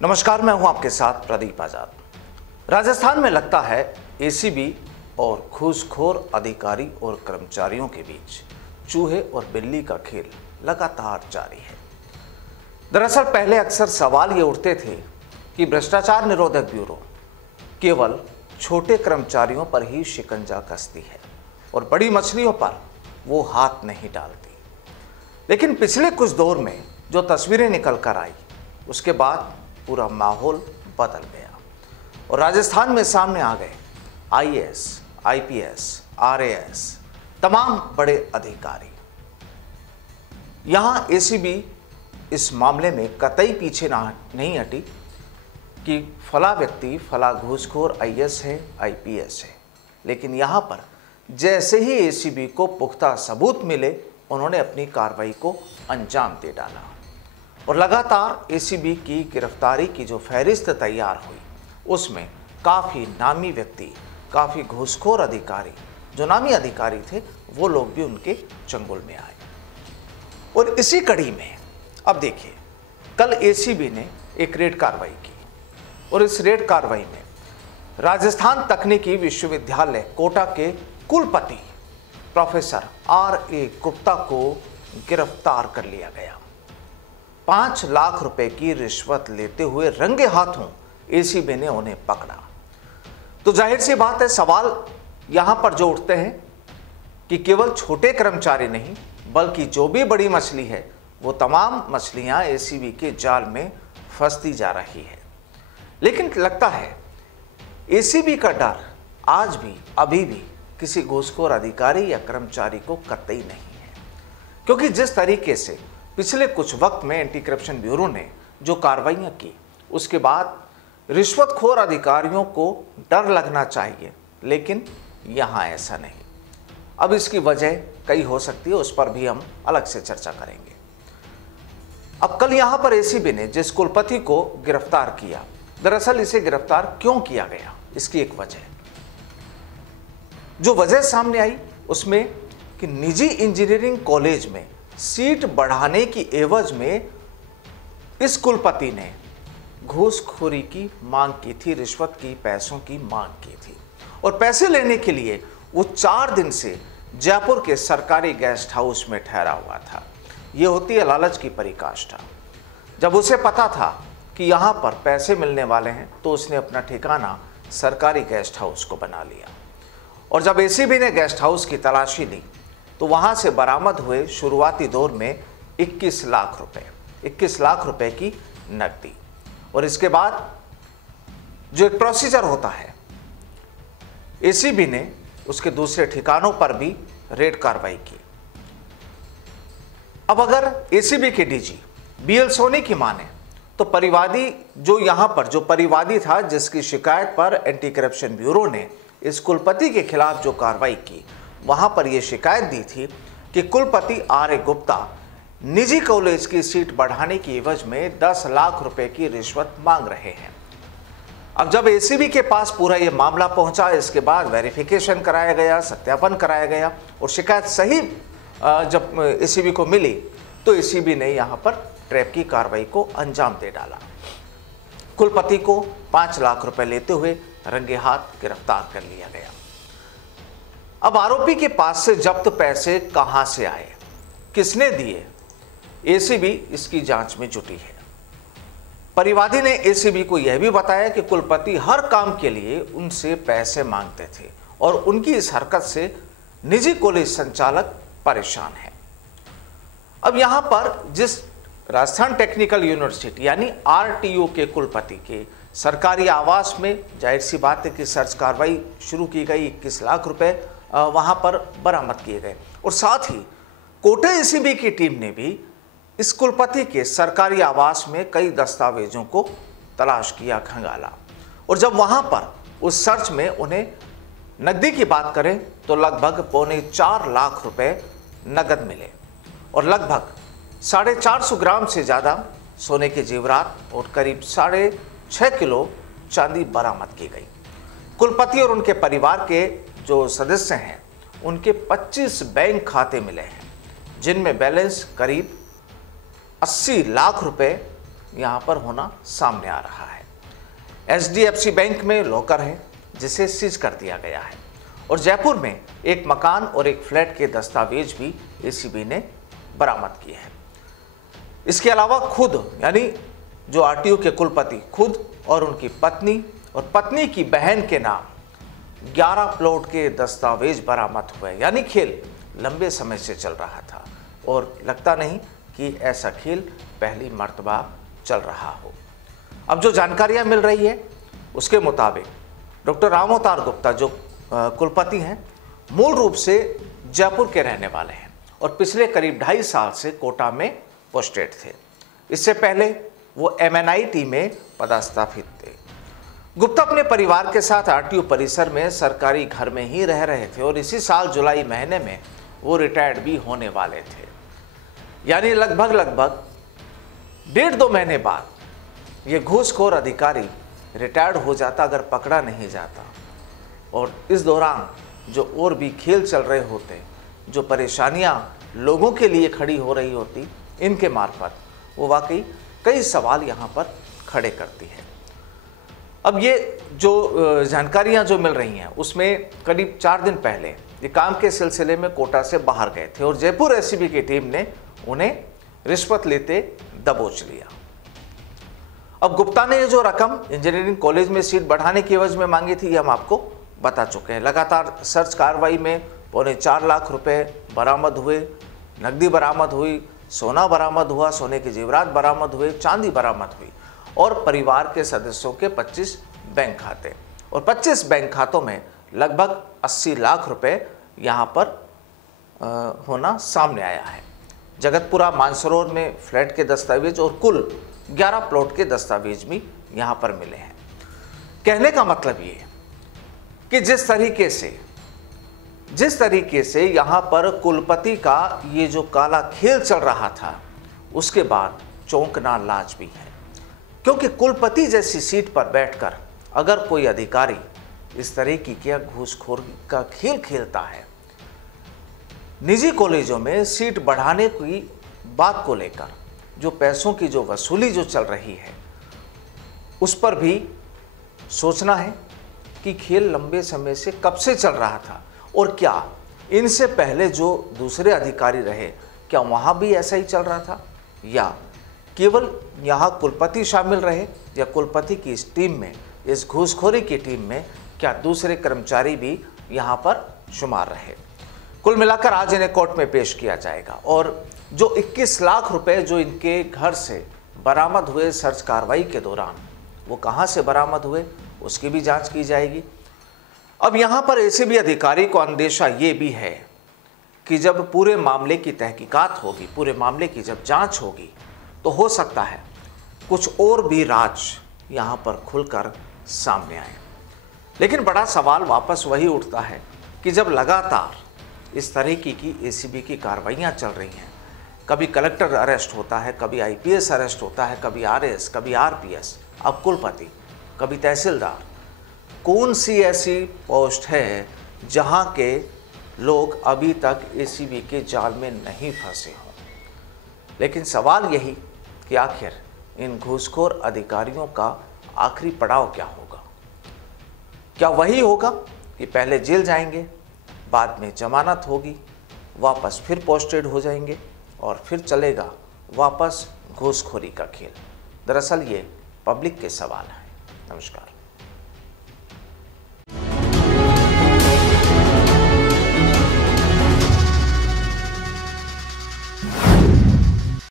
नमस्कार, मैं हूं आपके साथ प्रदीप आजाद। राजस्थान में लगता है एसीबी और घूसखोर अधिकारी और कर्मचारियों के बीच चूहे और बिल्ली का खेल लगातार जारी है। दरअसल पहले अक्सर सवाल ये उठते थे कि भ्रष्टाचार निरोधक ब्यूरो केवल छोटे कर्मचारियों पर ही शिकंजा कसती है और बड़ी मछलियों पर वो हाथ नहीं डालती। लेकिन पिछले कुछ दौर में जो तस्वीरें निकल कर आई, उसके बाद पूरा माहौल बदल गया और राजस्थान में सामने आ गए आईएएस, आईपीएस, आरएएस, तमाम बड़े अधिकारी। यहां एसीबी इस मामले में कतई पीछे नहीं हटी कि फला व्यक्ति फला घूसखोर आईएएस है, आईपीएस है। लेकिन यहां पर जैसे ही एसीबी को पुख्ता सबूत मिले, उन्होंने अपनी कार्रवाई को अंजाम दे डाला और लगातार एसीबी की गिरफ्तारी की जो फहरिस्त तैयार हुई, उसमें काफ़ी नामी व्यक्ति, काफ़ी घूसखोर अधिकारी, जो नामी अधिकारी थे, वो लोग भी उनके चंगुल में आए। और इसी कड़ी में अब देखिए, कल एसीबी ने एक रेड कार्रवाई की और इस रेड कार्रवाई में राजस्थान तकनीकी विश्वविद्यालय कोटा के कुलपति प्रोफेसर आर.ए. गुप्ता को गिरफ्तार कर लिया गया। 5 लाख रुपए की रिश्वत लेते हुए रंगे हाथों एसीबी ने उन्हें पकड़ा। तो जाहिर सी बात है, सवाल यहां पर जो उठते हैं कि केवल छोटे कर्मचारी नहीं, बल्कि जो भी बड़ी मछली है, वो तमाम मछलियां एसीबी के जाल में फंसती जा रही है। लेकिन लगता है एसीबी का डर आज भी, अभी भी किसी घूसखोर अधिकारी या कर्मचारी को कतई नहीं है, क्योंकि जिस तरीके से पिछले कुछ वक्त में एंटी करप्शन ब्यूरो ने जो कार्रवाइयां की, उसके बाद रिश्वतखोर अधिकारियों को डर लगना चाहिए, लेकिन यहां ऐसा नहीं। अब इसकी वजह कई हो सकती है, उस पर भी हम अलग से चर्चा करेंगे। अब कल यहां पर एसीबी ने जिस कुलपति को गिरफ्तार किया, दरअसल इसे गिरफ्तार क्यों किया गया, इसकी एक वजह, जो वजह सामने आई उसमें कि निजी इंजीनियरिंग कॉलेज में सीट बढ़ाने की एवज में इस कुलपति ने घूसखोरी की मांग की थी, रिश्वत की, पैसों की मांग की थी। और पैसे लेने के लिए वो 4 दिन से जयपुर के सरकारी गेस्ट हाउस में ठहरा हुआ था। ये होती है लालच की पराकाष्ठा। जब उसे पता था कि यहाँ पर पैसे मिलने वाले हैं, तो उसने अपना ठिकाना सरकारी गेस्ट हाउस को बना लिया। और जब एसीबी ने गेस्ट हाउस की तलाशी ली, तो वहां से बरामद हुए शुरुआती दौर में 21 लाख रुपए की नकदी। और इसके बाद जो एक प्रोसीजर होता है, एसीबी ने उसके दूसरे ठिकानों पर भी रेड कार्रवाई की। अब अगर एसीबी के डीजी बीएल सोनी की माने, तो परिवादी जो यहां पर जो परिवादी था, जिसकी शिकायत पर एंटी करप्शन ब्यूरो ने इस कुलपति के खिलाफ जो कार्रवाई की, वहां पर यह शिकायत दी थी कि कुलपति आर.ए. गुप्ता निजी कॉलेज की सीट बढ़ाने की एवज में 10 लाख रुपए की रिश्वत मांग रहे हैं। अब जब एसीबी के पास पूरा यह मामला पहुंचा, इसके बाद वेरिफिकेशन कराया गया, सत्यापन कराया गया और शिकायत सही जब एसीबी को मिली, तो एसीबी ने यहां पर ट्रैप की कार्रवाई को अंजाम दे डाला। कुलपति को 5 लाख रुपए लेते हुए रंगे हाथ गिरफ्तार कर लिया गया। अब आरोपी के पास से जब्त पैसे कहां से आए, किसने दिए, एसीबी इसकी जांच में जुटी है। परिवादी ने एसीबी को यह भी बताया कि कुलपति हर काम के लिए उनसे पैसे मांगते थे और उनकी इस हरकत से निजी कॉलेज संचालक परेशान है। अब यहां पर जिस राजस्थान टेक्निकल यूनिवर्सिटी यानी आरटीयू के कुलपति के सरकारी आवास में जाहिर सी बात है कि सर्च कार्रवाई शुरू की गई। 21 लाख रुपए वहां पर बरामद किए गए और साथ ही कोटा एसीबी की टीम ने भी इस कुलपति के सरकारी आवास में कई दस्तावेजों को तलाश किया, खंगाला। और जब वहां पर उस सर्च में उन्हें नकदी की बात करें, तो लगभग 4.25 लाख रुपए नगद मिले और लगभग 450 ग्राम से ज़्यादा सोने के जेवरात और करीब 6.5 किलो चांदी बरामद की गई। कुलपति और उनके परिवार के जो सदस्य हैं, उनके 25 बैंक खाते मिले हैं, जिनमें बैलेंस करीब 80 लाख रुपए यहाँ पर होना सामने आ रहा है। HDFC बैंक में लॉकर है जिसे सीज कर दिया गया है और जयपुर में एक मकान और एक फ्लैट के दस्तावेज भी ACB ने बरामद किए हैं। इसके अलावा खुद यानी जो RTO के कुलपति खुद और उनकी पत्नी और पत्नी की बहन के नाम 11 प्लॉट के दस्तावेज बरामद हुए, यानी खेल लंबे समय से चल रहा था और लगता नहीं कि ऐसा खेल पहली मर्तबा चल रहा हो। अब जो जानकारियां मिल रही है उसके मुताबिक डॉक्टर रामोतार गुप्ता जो कुलपति हैं मूल रूप से जयपुर के रहने वाले हैं और पिछले करीब 2.5 साल से कोटा में पोस्टेड थे। इससे पहले वो MNIT में पदस्थापित थे। गुप्ता अपने परिवार के साथ RTO परिसर में सरकारी घर में ही रह रहे थे और इसी साल जुलाई महीने में वो रिटायर्ड भी होने वाले थे, यानी लगभग 1.5-2 महीने बाद ये घूसखोर अधिकारी रिटायर्ड हो जाता अगर पकड़ा नहीं जाता। और इस दौरान जो और भी खेल चल रहे होते, जो परेशानियां लोगों के लिए खड़ी हो रही होती इनके मार्फत, वो वाकई कई सवाल यहाँ पर खड़े करती है। अब ये जो जानकारियाँ जो मिल रही हैं उसमें करीब 4 दिन पहले ये काम के सिलसिले में कोटा से बाहर गए थे और जयपुर SCB की टीम ने उन्हें रिश्वत लेते दबोच लिया। अब गुप्ता ने ये जो रकम इंजीनियरिंग कॉलेज में सीट बढ़ाने की एवज में मांगी थी, ये हम आपको बता चुके हैं। लगातार सर्च कार्रवाई में 4.25 लाख रुपए बरामद हुए, नकदी बरामद हुई, सोना बरामद हुआ, सोने के जेवरात बरामद हुए, चांदी बरामद हुई और परिवार के सदस्यों के 25 बैंक खाते और 25 बैंक खातों में लगभग 80 लाख रुपए यहाँ पर होना सामने आया है। जगतपुरा मानसरोवर में फ्लैट के दस्तावेज और कुल 11 प्लॉट के दस्तावेज भी यहाँ पर मिले हैं। कहने का मतलब ये कि जिस तरीके से यहाँ पर कुलपति का ये जो काला खेल चल रहा था उसके बाद चौंकना लाज भी है, क्योंकि कुलपति जैसी सीट पर बैठकर अगर कोई अधिकारी इस तरह की क्या घूसखोर का खेल खेलता है, निजी कॉलेजों में सीट बढ़ाने की बात को लेकर जो पैसों की जो वसूली जो चल रही है उस पर भी सोचना है कि खेल लंबे समय से कब से चल रहा था और क्या इनसे पहले जो दूसरे अधिकारी रहे क्या वहाँ भी ऐसा ही चल रहा था या केवल यहाँ कुलपति शामिल रहे या कुलपति की इस टीम में, इस घूसखोरी की टीम में क्या दूसरे कर्मचारी भी यहाँ पर शुमार रहे। कुल मिलाकर आज इन्हें कोर्ट में पेश किया जाएगा और जो 21 लाख रुपए जो इनके घर से बरामद हुए सर्च कार्रवाई के दौरान, वो कहाँ से बरामद हुए उसकी भी जांच की जाएगी। अब यहाँ पर ACB अधिकारी को अंदेशा ये भी है कि जब पूरे मामले की तहकीकात होगी, पूरे मामले की जब जांच होगी तो हो सकता है कुछ और भी राज यहाँ पर खुलकर सामने आए। लेकिन बड़ा सवाल वापस वही उठता है कि जब लगातार इस तरह की ACB की कार्रवाइयाँ चल रही हैं, कभी कलेक्टर अरेस्ट होता है, कभी IPS अरेस्ट होता है, कभी RS, कभी RPS, अब कुलपति, कभी तहसीलदार, कौन सी ऐसी पोस्ट है जहां के लोग अभी तक ACB के जाल में नहीं फंसे हों। लेकिन सवाल यही कि आखिर इन घूसखोर अधिकारियों का आखिरी पड़ाव क्या होगा? क्या वही होगा कि पहले जेल जाएंगे, बाद में जमानत होगी, वापस फिर पोस्टेड हो जाएंगे और फिर चलेगा वापस घूसखोरी का खेल? दरअसल ये पब्लिक के सवाल हैं। नमस्कार।